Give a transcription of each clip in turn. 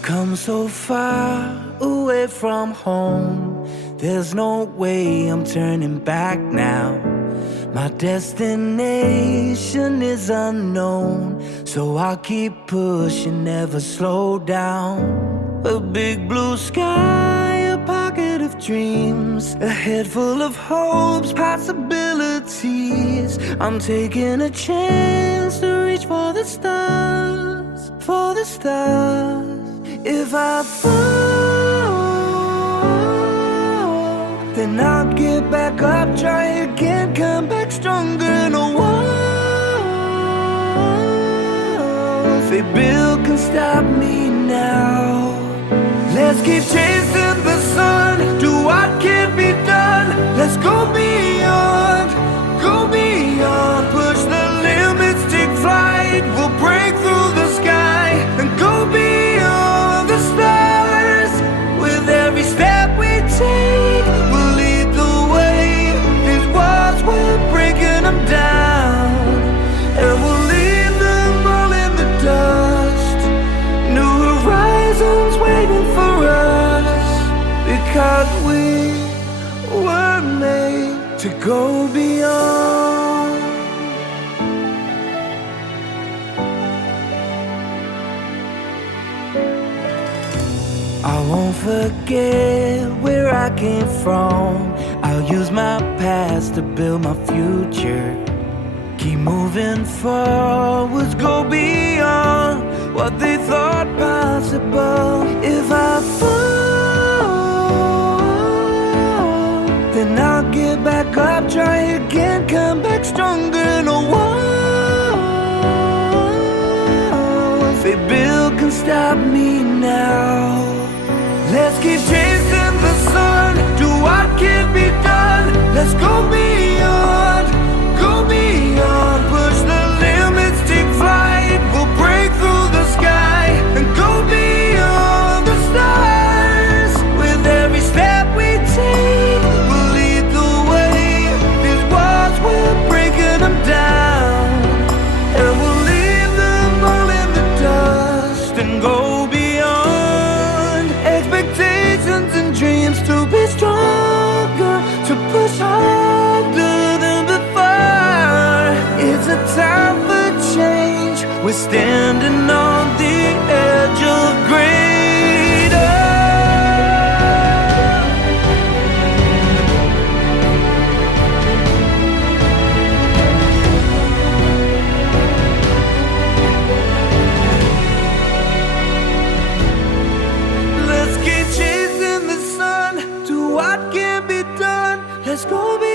We've come so far away from home. There's no way I'm turning back now. My destination is unknown, so I'll keep pushing, never slow down. A big blue sky, a pocket of dreams, a head full of hopes, possibilities. I'm taking a chance to reach for the stars, for the stars. If I fall, then I'll get back up, try again, come back stronger. No walls they build can stop me now. Let's keep chasing the sun, do what can be done. Let's go beyond, push the limits, take flight. We'll break through the sky and go beyond the stars. With every step we take, we'll lead the way. These walls, we're breaking them down, and we'll leave them all in the dust. New horizons waiting for us, because we were made to go beyond. I won't forget where I came from. I'll use my past to build my future. Keep moving forwards, go beyond what they thought possible. If I fall, then I'll get back up, try again, come back stronger. No walls they build can stop me now. Let's keep chasing the sun, do what can be done. Let's go beyond, push the limits, take flight. We'll break through the sky and go beyond the stars. With every step we take, we'll lead the way. These walls, we're breaking them down, and we'll leave them all in the dust and go beyond. Expectations and dreams to be stronger, to push harder than before. It's a time for change, we're standing on the edge of greater. Let's keep chasing the sun, do what can be done. Let's go beyond,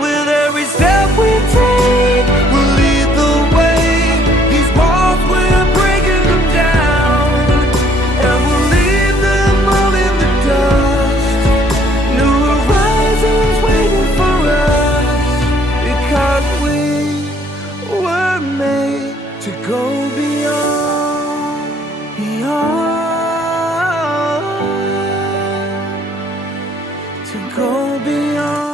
with every step we take. We'll lead the way. These walls, we're breaking them down, and we'll leave them all in the dust. New horizons waiting for us, because we were made to go beyond, to go beyond.